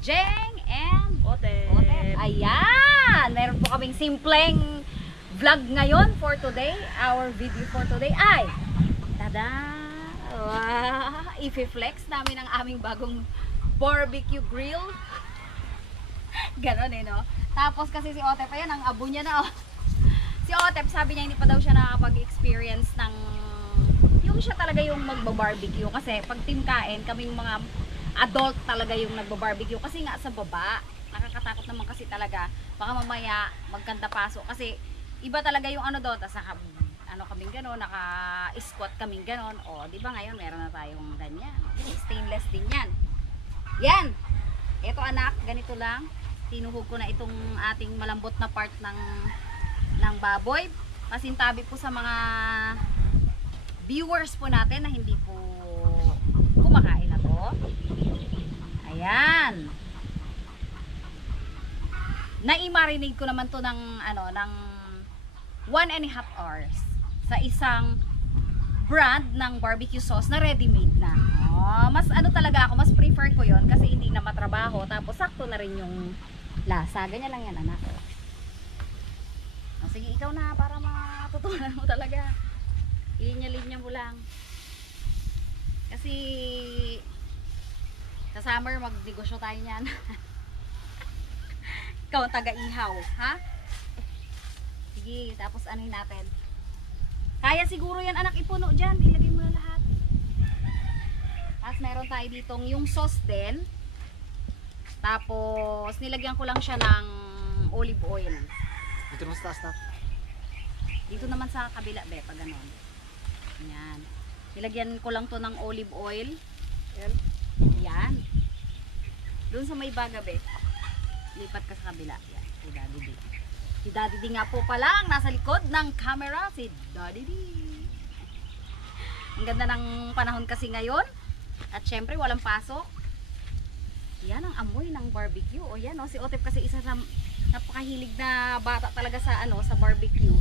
Jeng and Otep. Ayan! Meron po kaming simpleng vlog ngayon for today. Our video for today ay tada! Wow! I-flex namin ang aming bagong barbecue grill. Ganon no? Tapos kasi si Otep, ayan, ang abo niya na Si Otep, sabi niya hindi pa daw siya nakakapag-experience ng yung siya talaga yung magba-barbecue. Kasi pag team kain, kaming mga adult talaga yung nagba-barbecue. Kasi nga sa baba, nakakatakot naman kasi talaga. Baka mamaya magkanta paso. Kasi iba talaga yung ano doon. Tapos kaming gano'n, naka-squat kaming gano'n. O, di ba ngayon meron na tayong ganyan. Stainless din yan. Yan! Ito anak, ganito lang. Tinuhog ko na itong ating malambot na part ng baboy. Pasintabi po sa mga viewers po natin na hindi po kumakain na to. Ayan. Na-marinate ko naman to ng 1.5 hours sa isang brand ng barbecue sauce na ready-made na. Mas talaga ako, mas prefer ko yon kasi hindi na matrabaho, tapos sakto na rin yung lasa. Ganyan lang yan anak. Sige, ikaw na para matutunan mo talaga. Linya-linya mo lang. Kasi sa summer magnegosyo tayo niyan. Ikaw ang taga-ihaw, ha? Sige, tapos anuhin natin. Kaya siguro yan anak, ipuno dyan. Ilagay mo na lahat. Tapos meron tayo ditong yung sauce din. Tapos nilagyan ko lang siya ng olive oil. Dito naman sa taas na. Dito naman sa kabila, be, pag ganon. Yan. Nilagyan ko lang to ng olive oil. Yan. Yan. Doon sa may baga, be. Lipat ka sa kabila. Yan. Si Daddy D. Si Daddy D nga po pala ang nasa likod ng camera. Si Daddy D. Ang ganda ng panahon kasi ngayon. At syempre, walang pasok. Yan ang amoy ng barbecue. O yan, si Otep kasi isa na napakahilig na bata talaga sa sa barbecue.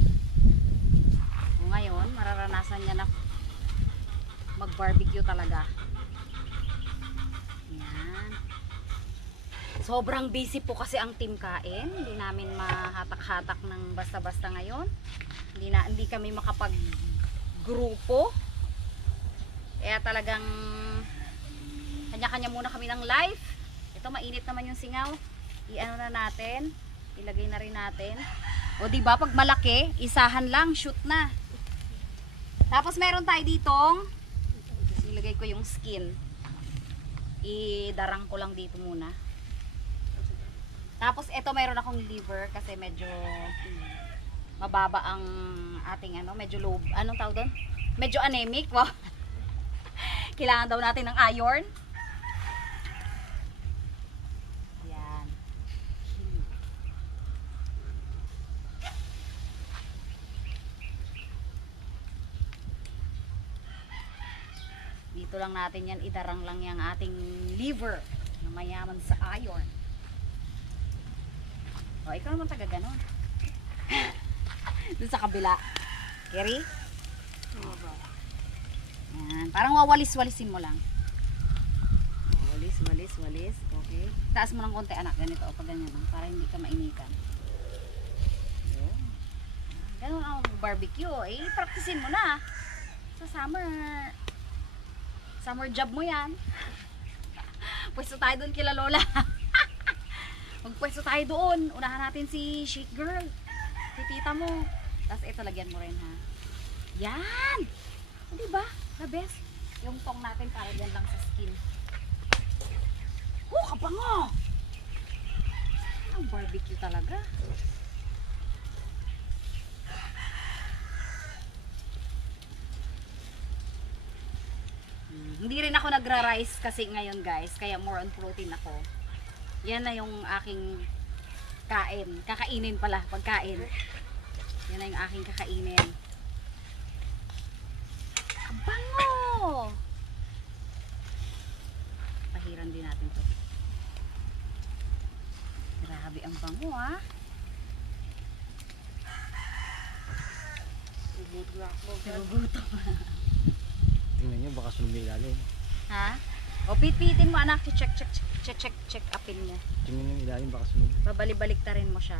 O ngayon, mararanasan niya na mag-barbecue talaga. Yan. Sobrang busy po kasi ang team kain. Hindi namin mahatak-hatak ng basta-basta ngayon. Hindi kami makapag-grupo. Kaya talagang kanya-kanya muna kami ng live. Ito, mainit naman yung singaw. I-ano na natin. Ilagay na rin natin. O diba, pag malaki, isahan lang, shoot na. Tapos meron tayo ditong, ilagay ko yung skin. Idarang ko lang dito muna. Tapos ito meron akong liver kasi medyo mababa ang ating medyo low, anong tawag doon? Medyo anemic. Wow. Kailangan daw natin ng iron. Dito lang natin yan, idarang lang yung ating liver na mayaman sa iron. O, ikaw naman taga ganon. Doon sa kabila. Keri? Yan. Parang wawalis-walisin mo lang. Walis. Okay. Taas mo ng konti anak. Ganito. O, pag ganyan lang. Para hindi ka mainitan. Ganon ang barbecue. Practicein mo na. Sa summer job mo yan. Pwesto tayo doon kila Lola. Magpwesto tayo doon. Unahan natin si Chic Girl. Si tita mo. Tapos ito lagyan mo rin ha. Yan! Diba? The best. Yung tong natin para dyan lang sa skin. Kabango! Ang barbecue talaga. Hindi rin ako nagra-rice kasi ngayon guys, kaya more on protein ako. Yan na yung aking kakainin pala, pagkain. Yan na yung aking kakainin. Kabango! Pahiran din natin to. Grabe ang bango ha. Gugutom. Gugutom. Tingnan nyo, baka sumulalim. Ha? O, pitpitin mo anak, check upin mo. Tingnan yung ilalim baka sunog. Babalik rin mo siya.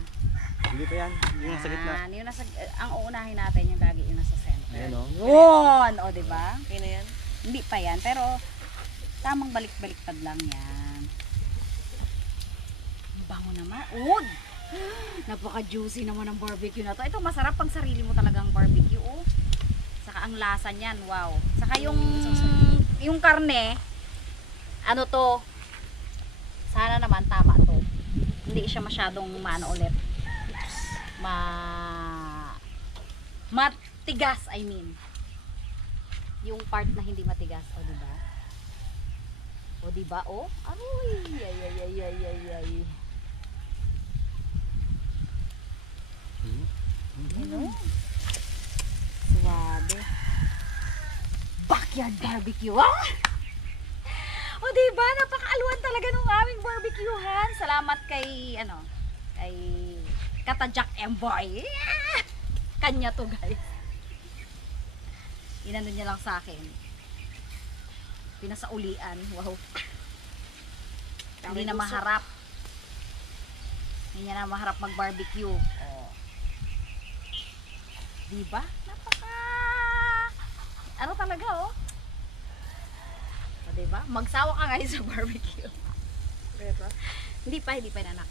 Hindi pa yan. Hindi nasa gitna. Yan, yung nasa, ang uunahin natin yung lagi yung nasa center. Ayan o. Yun! O, diba? Okay na yan. Hindi pa yan, pero tamang balik-baliktad lang yan. Ang bango naman. Ud! Napaka-juicy naman ng barbecue na to. Ito, masarap pang sarili mo talagang barbecue. Oh. Saka ang lasa niyan, wow. Saka yung karne, ano to, sana naman tama to. Hindi siya masyadong maano ulit. Matigas, I mean. Yung part na hindi matigas, o diba? O diba, o? Aroy, ay. Ano? Suwabe. Backyard barbecue, ah! O diba, napakaaluan talaga nung aming barbecuehan. Salamat kay, kay Katajak Emboy. Kanya to, guys. Inano niya lang sa akin. Pinasaulian. Wow. Hindi na maharap. Hindi niya na maharap mag-barbecue. Oh. Diba? Napaka... Ano talaga, oh? O, diba? Magsawa ka ngayon sa barbecue. Hindi pa anak.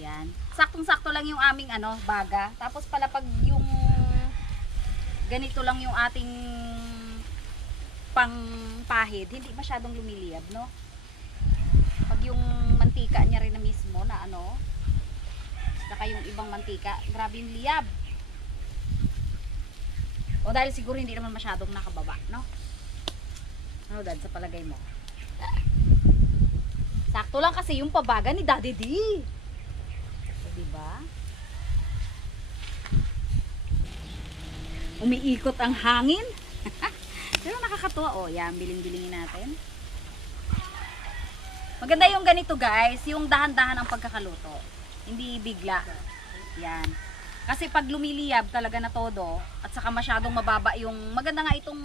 Yan. Saktong-sakto lang yung aming baga. Tapos pala pag yung ganito lang yung ating pangpahid, hindi masyadong lumiliyab, no? Pag yung mantika niya rin na mismo na saka yung ibang mantika, grabe yung liyab. O dahil siguro hindi naman masyadong nakababa, no? Ano dad, sa palagay mo? Sakto lang kasi yung pabaga ni Daddy D. So, diba? Umiikot ang hangin. Pero nakakatuwa. O, yan, biling-bilingin natin. Maganda yung ganito, guys. Yung dahan-dahan ang pagkakaluto. Hindi bigla. Yan. Kasi pag lumiliyab talaga na todo, at saka masyadong mababa yung, maganda nga itong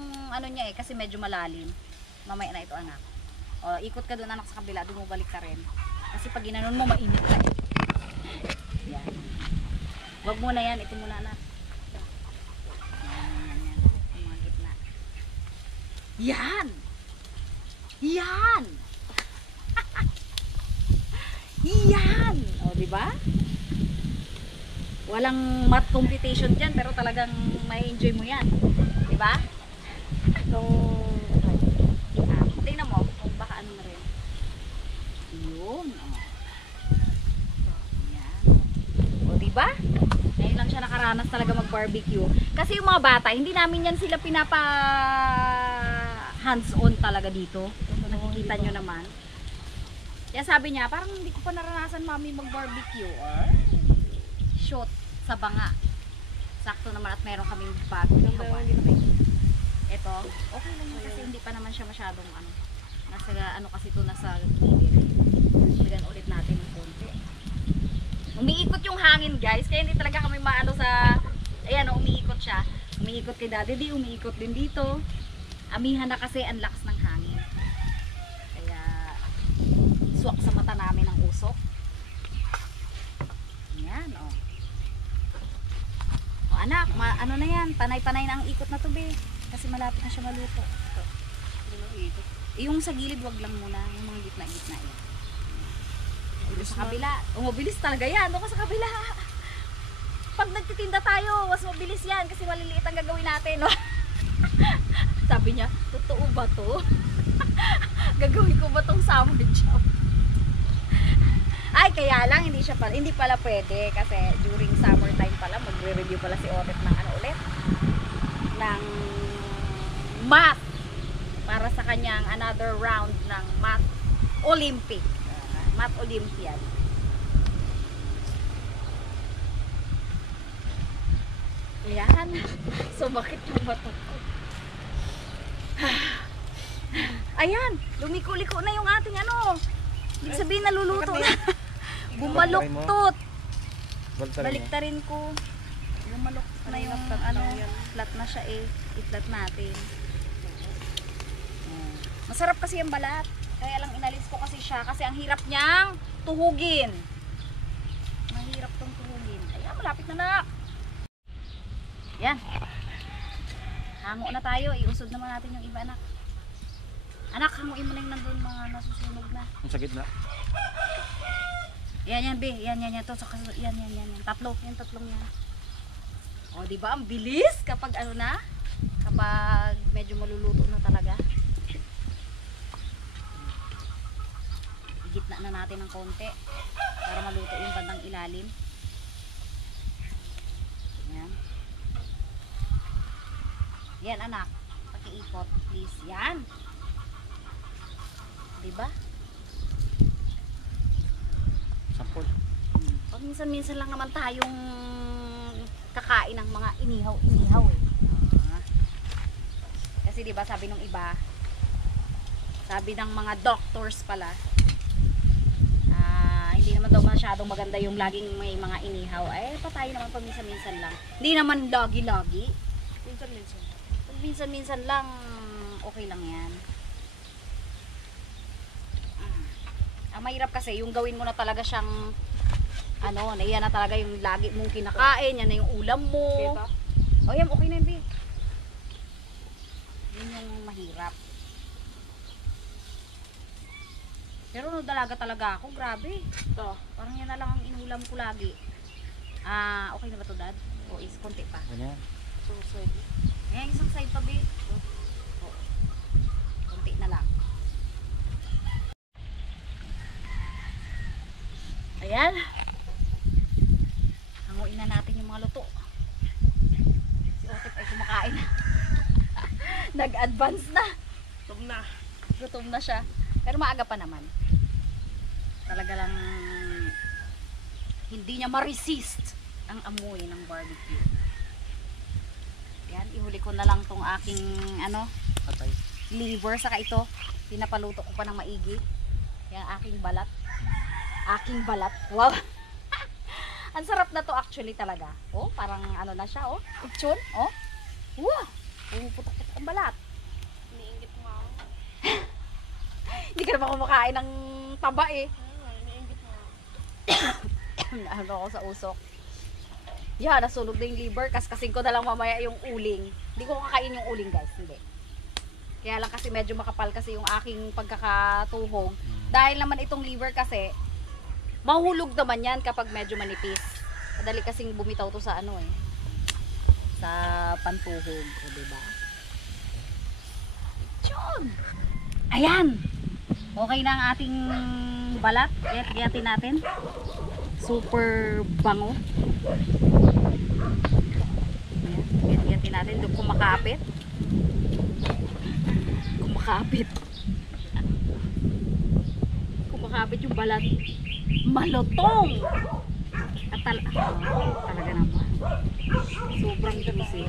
niya kasi medyo malalim. Mamaya na ito, anak. O, ikot ka doon, anak, sa kabila. Doon mo balik ka rin. Kasi pag ginanon mo, mainit ka. Yan. Huwag mo na yan. Ito muna, anak. Yan. Yung mga gitna. Yan! Yan! Yan! O, diba? Walang math competition dyan, pero talagang may enjoy mo yan. Diba? Tingnan mo, kung baka ano na rin. Yun. Yan. O, diba? Ngayon lang siya nakaranas talaga mag-barbecue. Kasi yung mga bata, hindi namin yan sila pinapa hands-on talaga dito. Nakikita nyo naman. Kaya sabi niya, parang hindi ko pa naranasan mami mag-barbecue. Or shoot sa banga. Sakto naman at meron kaming bagong hawan. Ito, okay lang yun kasi hindi pa naman siya masyadong nasa kasi ito nasa gilid. Bigyan ulit natin ng konti. Umiikot yung hangin, guys, kaya hindi talaga kami maano sa ayan, umiikot siya. Umiikot kay Daddy D, umiikot din dito. Amihan na kasi ang lakas ng hangin. Kaya swak sa mata namin ang usok. Yan, oh. O anak, ano na yan, panay-panay na ang ikot na to, be. Kasi malapit na siya maluto. Yung sa gilid, wag lang muna. Yung mga gitna-gitna yan. Doon sa kabila. O, mabilis talaga yan. Doon ka sa kabila. Pag nagtitinda tayo, mas mabilis yan. Kasi maliliit ang gagawin natin. No? Sabi niya, totoo ba to? Gagawin ko ba tong summer job? Ay, kaya lang, hindi pala pwede. Kasi during summertime pala, magre-review pala si Otet ng ulit? Ng math. Para sa kanyang another round ng math Olympic. Math Olympiad. Ayan. Sumakit yung bato ko. Ayan. Lumiko-liko na yung ating ibig sabihin naluluto na. Bumaluktot. Baliktarin ko. Bumaluktot na yung flat na siya eh. I-flat natin. Masarap kasi ang balat. Kaya lang inalis ko kasi siya kasi ang hirap niyang tuhugin. Mahirap tong tuhugin. Ayan, malapit na nak. Yan. Hango na tayo. Iusod naman natin yung iba, anak. Anak, hanguin mo na yung nandun mga nasusunog na. Yung sa gitna. Yan, be. Yan. To, so, yan. Tatlo. Yan, tatlong yan. O, diba? Ang bilis kapag ano na. Kapag medyo maluluto na talaga. Igitna na natin ng konti. Para maluto yung bandang ilalim. Yan. Yan, anak. Pakiikot, please. Yan. Diba? Sampol. Pag minsan-minsan lang naman tayong kakain ng mga inihaw eh. Kasi diba sabi nung iba, sabi ng mga doctors pala, hindi naman daw masyadong maganda yung laging may mga inihaw. Eh, patay naman pag minsan-minsan lang. Hindi naman lagi-lagi. Minsan-minsan. Pag minsan-minsan lang, okay lang yan. Ang mahirap kasi, yung gawin mo na talaga siyang ano, yan na talaga yung lagi mong kinakain, yan na yung ulam mo. Diba? O yan, okay na yun, B. Yun yung mahirap. Pero no, dalaga talaga ako, grabe. Ito. Parang yan na lang ang inulam ko lagi. Okay na ba to, Dad? O is konti pa? Ganyan. Susod. Ayan, isang side pa, B. O, konti na lang. Ayan. Hanguin na natin yung mga luto. Si Otep ay kumakain na. Nag-advance na. Tum na. Gutom na siya. Pero maaga pa naman. Talaga lang hindi niya ma-resist ang amoy ng barbecue. Yan, ihuli ko na lang tong aking Atay. liver, saka ito pinapaluto ko pa ng maigi. Yan, aking balat. Wow. Ang sarap na to actually talaga. Oh, parang ano na siya, oh. Kutsyon, oh. Wow. Pumuputok-putok ang balat. Iniinggit mo ako. Hindi ka naman kumakain ng taba eh. Iniinggit mo ako. Ano ako sa usok. Yeah, nasunog na yung liver. Kaskasin ko na lang mamaya yung uling. Hindi ko kakain yung uling, guys. Hindi. Kaya lang kasi medyo makapal kasi yung aking pagkakatuhog. Dahil naman itong liver kasi, mahulog naman yan kapag medyo manipis. Madali kasing bumitaw to sa ano eh. Sa pantuhog. O, diba? Tiyun! Ayan! Okay na ang ating balat. Iyat-iyatin natin. Super bango. Ayan. Iyat-iyatin natin. Doon kumakapit. Kumakapit yung balat. Malutong! At talaga naman. Sobrang juicy.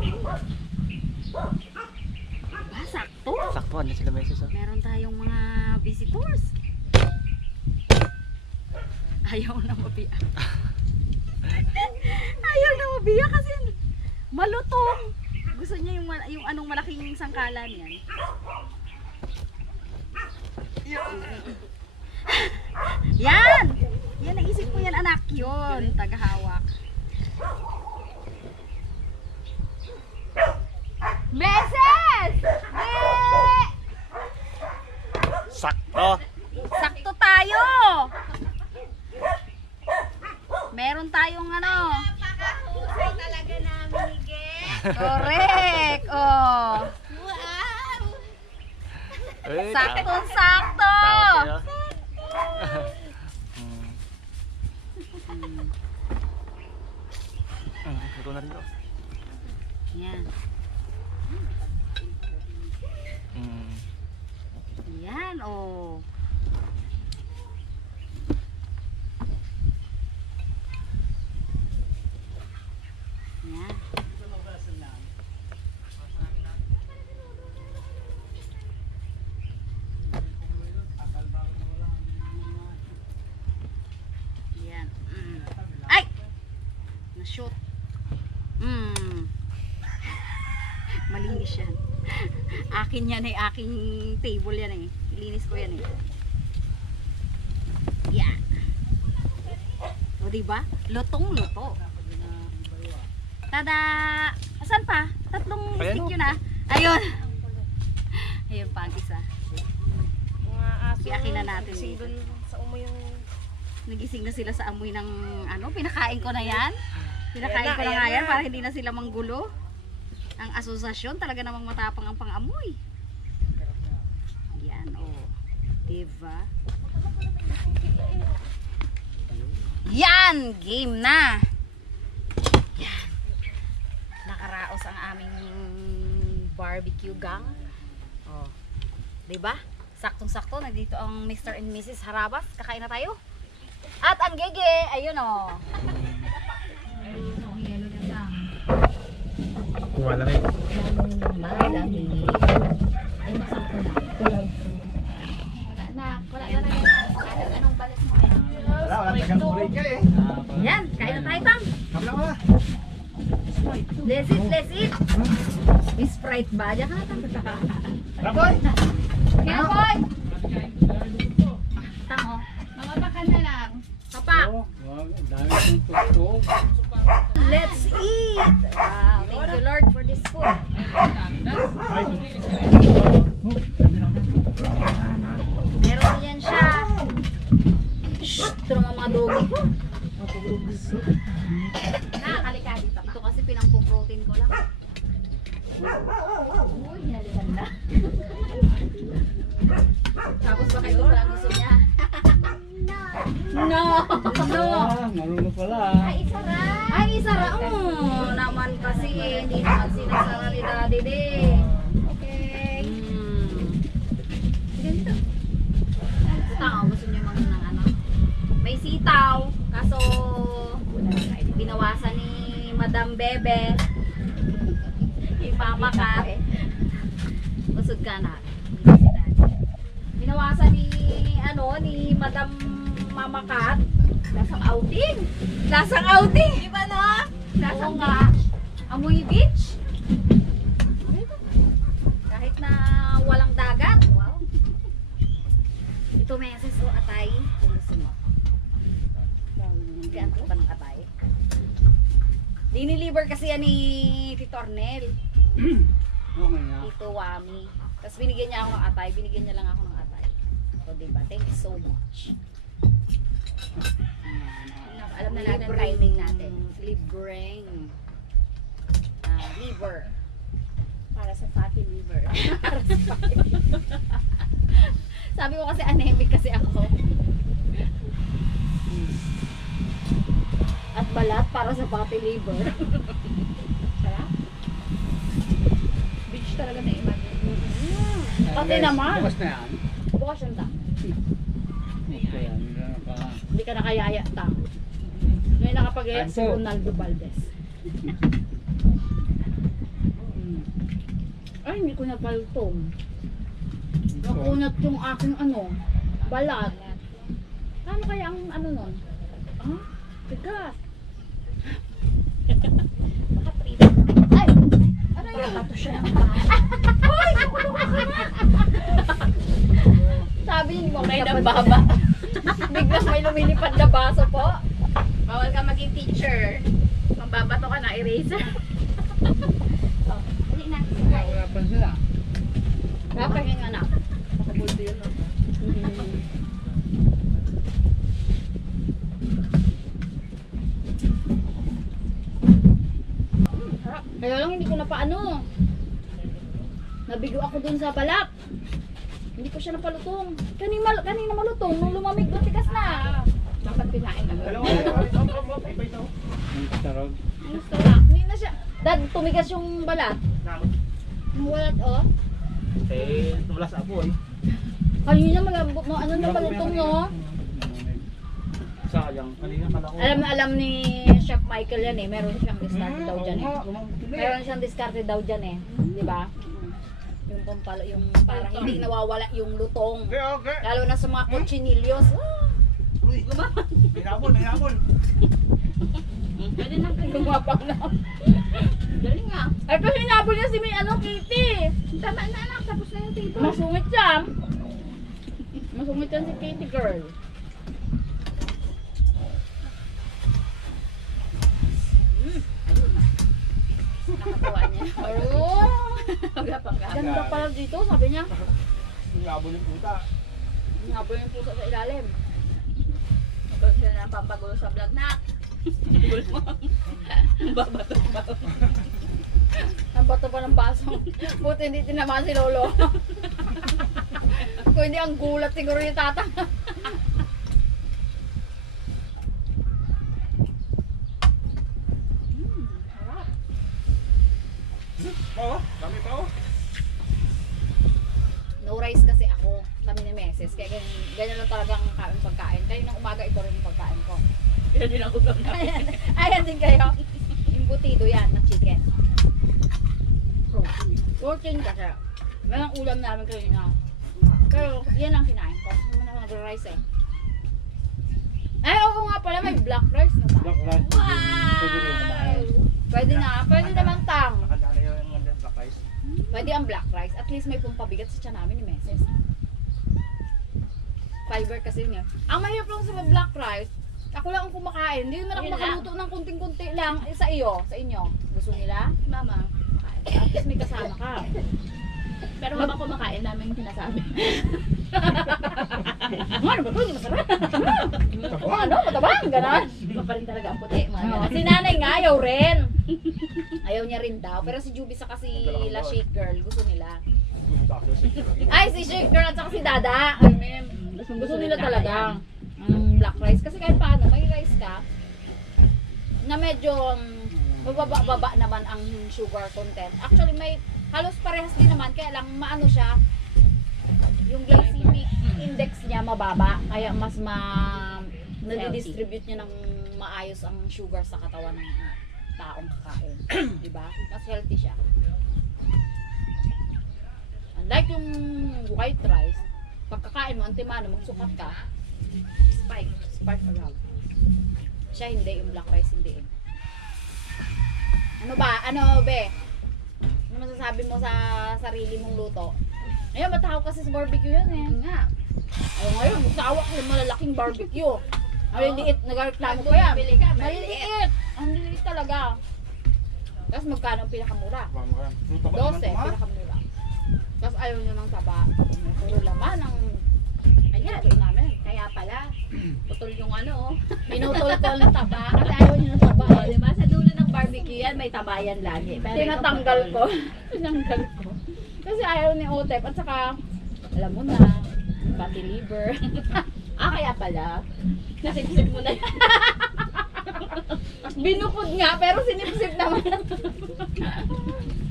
Diba? Sakto. Sakto, ano sila meses ah. Meron tayong mga visitors. Ayaw na mabiyak. Ayaw na mabiyak kasi malutong. Gusto niya yung anong malaking sangkalan yan. Yan! Yan, naisip ko yan, anak. Yun, tagahawak. Meses! Sakto! Sakto tayo! Meron tayong ano. Napakahusay talaga namin, Miguel. Correct! Oh. Wow! Eh, Saktong-sakto! tawa siya. Ito na rin to. Yan. Yan, oh. Yan. Yan. Ay! Na-shoot. Malinis yan. Akin yan eh, aking table yan eh. Linis ko yan eh. Yan. O diba? Lutong-luto. Tada! Asan pa? Tatlong Ayan, stick oh. yun ah. Ayun. Ayun pa ang isa. Mga aso. Iyakin na natin Gising dito. dun sa umoy yung... Nagising na sila sa amoy ng ano, pinakain ko na yan. Pinakain Ayan na, ko na nga ayan yan na. para hindi na sila manggulo. Ang asosasyon talaga namang matapang ang pang-amoy. Yan oh. Diba? Yan! Game na! Yan. Nakaraos ang aming barbecue gang. Oh. Diba? Saktong-sakto. Nandito ang Mr. and Mrs. Harabas. Kakain na tayo. At ang gege, ayun oh. Ayun oh, yelo na lang. Kuha lang eh. Malaki. Ay, masakto na. Wala na lang yan. Anong balas mo? Wala tagang kulay ka eh. Yan, kain na tayo tang. Kabla mo na. Let's eat, let's eat. Sprite ba? Diyan ka na tang. Raboy! Kaya boy! Tang oh. Mga baka na lang. Papa, Dami kong tugtog. let's eat! Wow, thank you Lord for this food. Meron yan siya. Shh! Ito naman mga dogi ko. Nakakalika dito. Ito kasi pinangpo-protein ko lang. Uy, hinalikan na. Tapos baka ito lang gusto niya. No! No! Marunong pala. Ay, isara. Ay, isara. Naman kasi hindi naman sinasara ni Daddy din. Okay. Sige dito. Sitaw, gusto niyo mga ng ano? May sitaw, kaso binawasan ni Madam Bebe. Ipamakat. Busog ka na. Binawasan ni ni Madam Mamakat. Lasang outing. Lasang outing. Di ba no? Lasang nga. Amoy beach. Kahit na walang dagat. Wow. Ito meses o atay. Kung gusto mo. Kaya pa ng atay. Diniliver kasi yan ni Tito Arnel. Okay na. Tito Wami. Tapos binigyan niya ako ng atay. Binigyan niya lang ako ng atay. So diba? Thank you so much. Alam na natin ang timing natin. Libreng. Liver. Para sa fatty liver. Sabi ko kasi anemic kasi ako. At balat para sa fatty liver. Sarap. Beach talaga na iman. Pati naman. Bukas na yan. Bukas yung tang. Okay, yan. Hindi ka nakayaya tang. Ngayon nakapag-iya si Anso. Ronaldo Valdez. Ay, hindi ko napalutong. Nakunat yung aking balat. Paano kaya ang nun? Ah, tigas. Ay! Ano yun? Bato siya ng Ay! Nakulong ka na! Sabi niya, hindi mo may nababa. Biglang may lumilipad na baso po. Bawal ka maging teacher. Mambabato ka na, eraser. Oh, hindi na. Wala pa sila. Kapag yung anak. Nakabulto yun. No? Kaya lang hindi ko na paano. Nabigo ako dun sa balak. Hindi ko siya napalutong. Kanina malutong. Nung lumamig doon, tigas na. Dapat pinain na. Ang sarap. Gusto lang. Hindi na siya. Dad, tumigas yung balat. Yung balat, oh. Eh, tumula sa apoy. Kanina malambot, no? Ano na palutong, no? Sayang. Kanina pala ko. Alam ni Chef Michael yan eh. Meron siyang diskarte daw dyan eh. Meron siyang diskarte daw dyan eh. Di ba? Yung pampalo, yung para hindi nawawala yung lutong. Okay, okay. Lalo na sa mga kutsinilyos. tuloy. May habol, may habol. Pwede na kayo. Gumapang na. Galing nga. Ay, kasi hinabol niya si may Kitty. Tama na anak, tapos na yung table. Masungit siya. Masungit yan si Kitty girl. Nakatuwa niya. Ayun. Gapang-gapang. Ganda pala dito, sabi niya. May habol yung puta. Hinabol yung puso sa ilalim. Huwag sila ng pampagulo sa vlog na. Gulo mo. Babato pa. Ang bato pa ng baso. Buti hindi tinamaan si Lolo. Kung hindi ang gulat siguro yung tata. Oo, dami pa oh. No rice kasi ako, kami ni Meses. Kaya ganyan lang talagang pagkain. Kaya ng umaga ito rin yung pagkain ko. Yan din ang ulam na. Ayan din kayo. Imbutido yan na chicken. Protein kasi. Yan ang ulam namin kanina. Pero yan ang kinain ko. Hindi naman ako nag-rice eh. Ay, oo nga pala, may black rice na tayo. Black rice. Pwede rin kumain. Pwede na, pwede naman tang. Nakadala yung black rice. Pwede ang black rice. At least may pumpabigat sa tiyan namin ni Meses. Fiber kasi yun. Ang mahirap lang sa black rice, ako lang ang kumakain. Hindi naman ako Yun lang. makaluto ng kunting-kunti lang. Eh, sa iyo, sa inyo. Gusto nila? Mama. At least may kasama ka. Pero habang kumakain namin sinasabi. Ano ba ito? Hindi masarap. Ano? Matabang? Ganon. Iba pa rin talaga ang puti. Mga Oo, ganun. si nanay nga ayaw rin. Ayaw niya rin daw. Pero si Juby sa kasi La Shake Girl, gusto nila. Ay, si Shake Girl at saka si Dada. Ay, ma'am. Gusto nila talaga. Black rice. Kasi kahit paano, may rice ka na medyo mababa naman ang sugar content. Actually, may halos parehas din naman. Kaya lang maano siya, yung glycemic index niya mababa. Kaya mas nadidistribute niya ng maayos ang sugar sa katawan ng taong kakain. Diba? Mas healthy siya. Unlike yung white rice, pagkakain mo, antimano, magsukat ka, spike around. Siya hindi, yung black rice hindi. Ano ba? Ano, be? Ano masasabi mo sa sarili mong luto? Ayun, matakaw kasi sa barbecue yun eh. Nga. Ayun, ngayon, magsawa ko yung malalaking barbecue. Maliliit, nagreklamo ko yan. Bili ka, Maliliit! Ang liliit talaga. Tapos magkano ang pinakamura? 12, pinakamura. Tapos ayaw nyo ng taba. Puro laman ang Ayan. lutuin namin. Kaya pala, putol yung ano. Pinutol ko ng taba kasi ayaw nyo ng taba. Oh, diba? Sa dulo ng barbecue yan, may tabayan lagi. Pero Tinatanggal ko. Tinanggal ko. Kasi ayaw ni Otep. At saka, alam mo na, fatty liver. kaya pala. Nasipsip mo na yan. Binukod nga, pero sinipsip naman.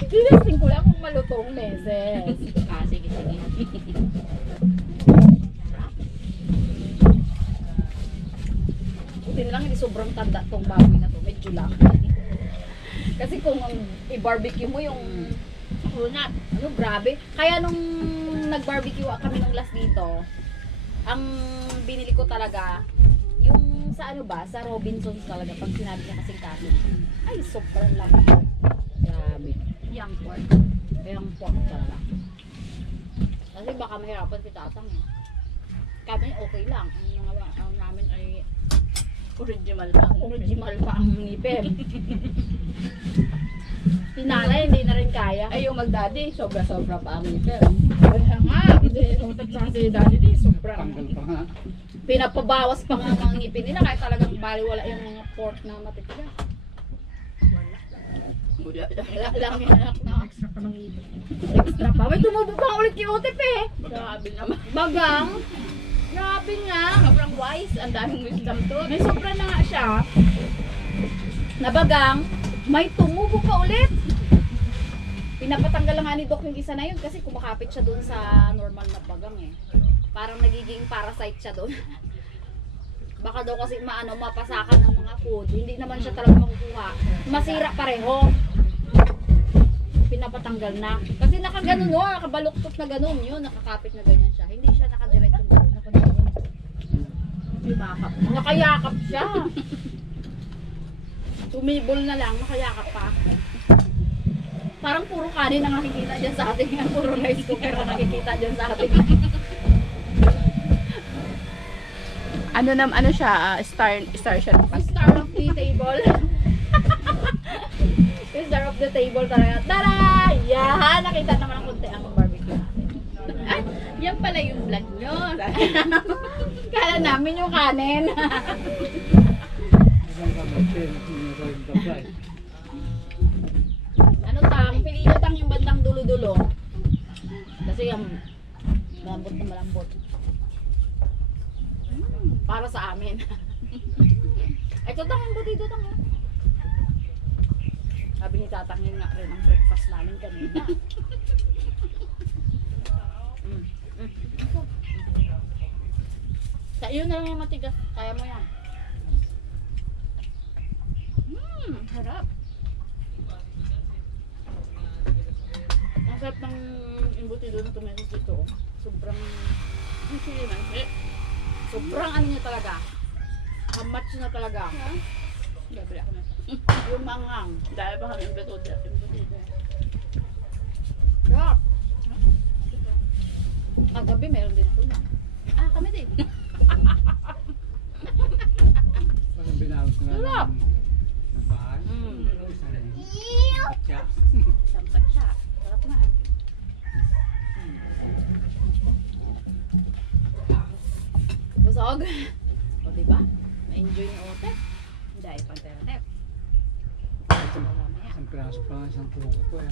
Dinasting ko lang kung malutong meses. Sige. Buti na lang hindi sobrang tanda tong baboy na to. Medyo lang. Kasi kung i-barbecue mo yung Hunat. ano, grabe. Kaya nung nag-barbecue kami nung last dito, ang binili ko talaga, yung sa ano ba, sa Robinsons talaga, pag sinabi niya kasing kaso. Ay, sobrang laki. Grabe. Young pork. Yung pork talaga. Kasi baka mahirapan si tatang eh. Kami okay lang. Ang namin ay Original lang. original pa ang ngipin. Si nanay hindi na rin kaya. Ay, yung mag-daddy, sobra-sobra pa ang ngipin. Kaya nga, hindi. Utak sa si daddy di, sobrang. Tanggal pa nga. Pinapabawas pa nga mga ngipin nila kahit talagang baliwala yung mga pork na matitigas. Wala lang yung anak na. Extra pa ng ito. Extra pa. May tumubo pa nga ulit yung utip eh. Grabe naman. Bagang. Grabe nga. Sobrang wise. Ang daming wisdom to. May sobra na nga siya. Nabagang, may tumubo pa ulit. Pinapatanggal lang nga ni Doc yung isa na yun kasi kumakapit siya doon sa normal na bagang eh. Parang nagiging parasite siya doon. Baka daw kasi mapasakan ng mga food. Hindi naman siya talaga makukuha. Masira pareho. Pinapatanggal na. Kasi nakaganon no, nakabaluktot na ganon yun. Nakakapit na ganyan siya. Hindi siya nakadiretso na. Yumakap. Nakayakap siya. Tumibol na lang, nakayakap pa. Parang puro kanin ang nakikita dyan sa atin. Puro rice cooker ang nakikita dyan sa atin. Ano siya, star siya. Star of the table. Star of the table talaga. Tara! Yan! Nakita naman ang kunti ang barbecue natin. Ay, yan pala yung vlog nyo. Kala namin yung kanin. Isang kamatsin, yung supply. Ano tang? Piliyo tang yung bandang dulo-dulo. Kasi yung malambot na malambot. Para sa amin. Ito tang yung butido tang. Sabi ni tatang yun nga rin ang breakfast namin kanina. Sa iyo na lang yung matigas. Kaya mo yan. Harap. Ang sarap ng embutido na tumesos dito. Oh. Sobrang sobrang ano niya talaga. Hamatch na talaga. Babili ako na. Yung mangang. Dahil pa kami yung embutido. Sarap. Kagabi meron din ako na. Ah, kami din. Parang binalot na Sarap. ng bahay. Atya. Sampat siya. Sarap na. Busog. O diba? Na-enjoy ni Ote. Dahil pang tera-tep. Isang piraso pa lang, isang tulong ko eh.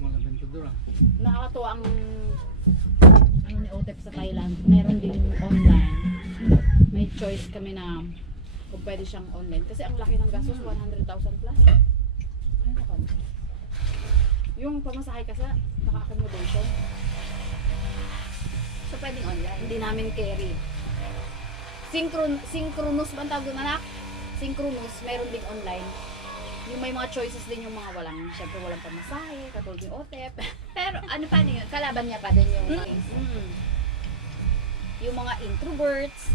Mga bentadura. Nakakatuwa ang ano ni Otep sa Thailand. Meron din online. May choice kami na kung pwede siyang online. Kasi ang laki ng gastos, 100,000 plus. Ay, naku. Yung pamasahe kasi, naka-accommodation. So, pwedeng online. Hindi namin carry. Synchronous ba ang tawag doon, anak? Synchronous, meron ding online. Yung may mga choices din yung mga walang, syempre walang pamasahe, katulad yung Otep. Pero ano pa yun? Kalaban niya pa din yung case. Yung mga introverts,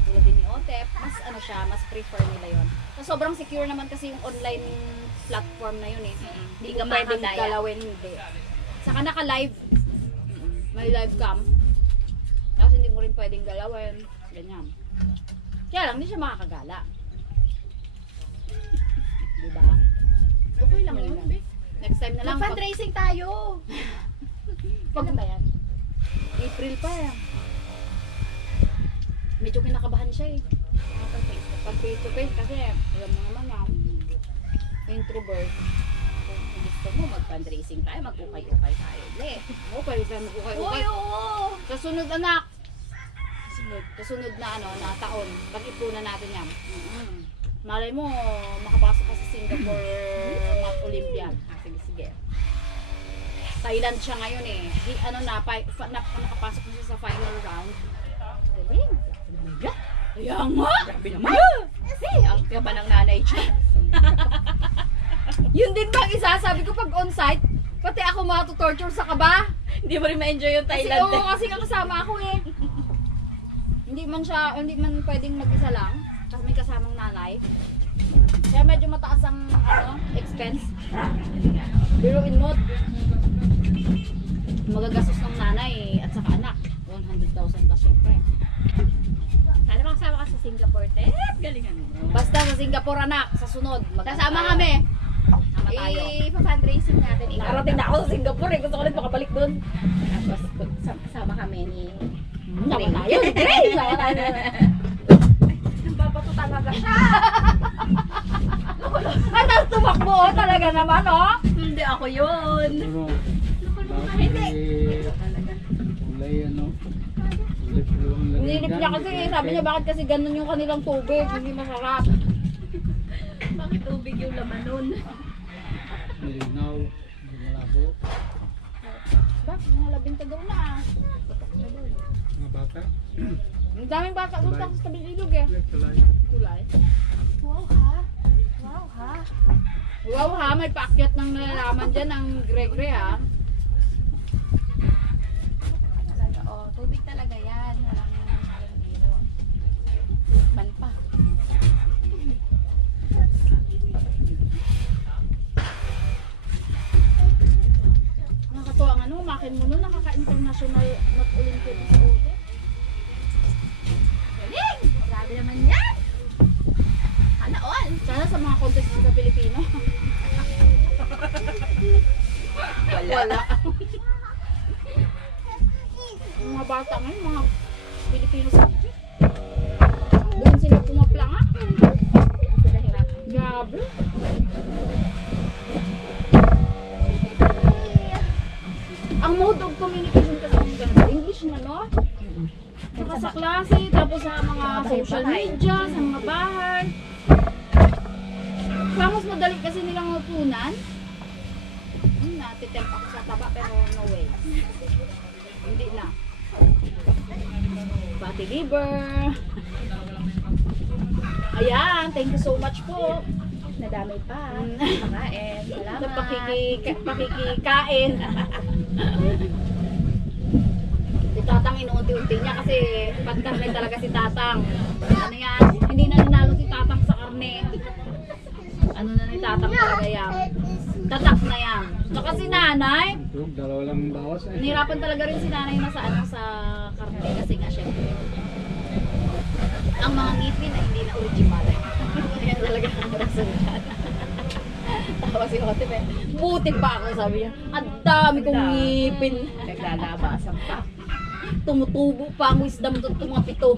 katulad din ni Otep, mas ano siya, mas prefer nila yon. So, sobrang secure naman kasi yung online platform na yun eh. Hindi ka pwedeng makakadaya. galawin, hindi. Saka naka-live. May live cam. Tapos hindi mo rin pwedeng galawin. Ganyan. Kaya lang, hindi siya makakagala. Diba? Okay lang yun. Next time na lang. Pag, Mag-fundraising tayo. pag, Ano ba yan? April pa eh. Medyo kinakabahan siya eh. Pag face to face kasi alam mo naman na introvert. Kung gusto mo mag-fundraising tayo, mag-ukay-ukay tayo ulit. Okay, saan mo Uy, oo! Sa sunod anak. Sa sunod na ano, na taon, pag-ipunan natin yan. Malay mo, makapasok ka sa Singapore Math Olympiad. Sige. Thailand siya ngayon eh. Ano na, nakapasok na siya sa final round. Galing. Kaya nga! Grabe naman. Ang kaba ng nanay siya. Yun din bang isa, sabi ko pag on-site, pati ako matutorture sa kaba. Hindi mo rin ma-enjoy yung Kasi Thailand. oo, kasi kasama ako eh. Hindi man pwedeng mag-isa lang. Kasi may kasamang nanay. Kaya medyo mataas ang expense. Biruin mo, magagastos ng nanay at saka anak. 100,000 pa syempre. Sana makasama ka sa Singapore, Tep. Galingan mo. Basta sa Singapore anak, sa sunod. Kasama kami. Sama tayo. I-fundraising natin. Nakarating na ako sa Singapore eh. Gusto ko ulit makabalik doon. Tapos sama kami ni Sama tayo. Grace! Sama tayo. Babato talaga siya. Ay, tapos tumakbo oh, talaga naman oh. Hindi ako yun. Pero, Hindi. kulay ano, kulay pulong lang. Nilip niya kasi sabi niya bakit kasi ganun yung kanilang tubig. Hindi masarap. Bakit tubig yung laman nun? Malinaw, hindi malabo. Bakit? Mga labinta daw na ah. Mga bata, Ang daming bata doon sa tabing ilog eh. kulay. Tulay. Wow ha? Wow ha? Wow ha, may paakyat ng nalalaman dyan ng Gregory ha. Talaga, oh, tubig talaga yan. Walang akin mo nun, nakaka-international not Olympiad sa Ote. Galing! Grabe naman yan! Sana all! Sana sa mga contest sa Pilipino. Wala. Yung mga bata ngayon, mga Pilipino subject. Doon sila pumaplanga. Sila hirap. Grabe. Ang mode of communication kasi ng ganito, English na, no? Saka sa klase, tapos sa mga social media, sa mga bahay. Kaya mas madali kasi nilang mapunan. Natitemp ako sa taba pero no way. Hindi na. Fatty liver. Ayan, thank you so much po. Nadamay pa. Pakain. Sa Salamat. pakikikain. Si Tatang inuunti-unti niya kasi pagkarne talaga si Tatang. Ano yan? Hindi na nanalo si Tatang sa karne. Ano na ni Tatang talaga yan? Tatak na yan. Saka si Nanay, Ito, dalawa lang ang bawas eh. nahirapan talaga rin si Nanay na sa ano sa karne kasi nga syempre ang mga ngipin ay hindi na original. Kaya talaga ang resultat. Tawa si Otep eh. Buti pa ako, sabi niya. Ang dami kong ngipin. Naglalabasan pa. Tumutubo pa ang wisdom doon, mga pito.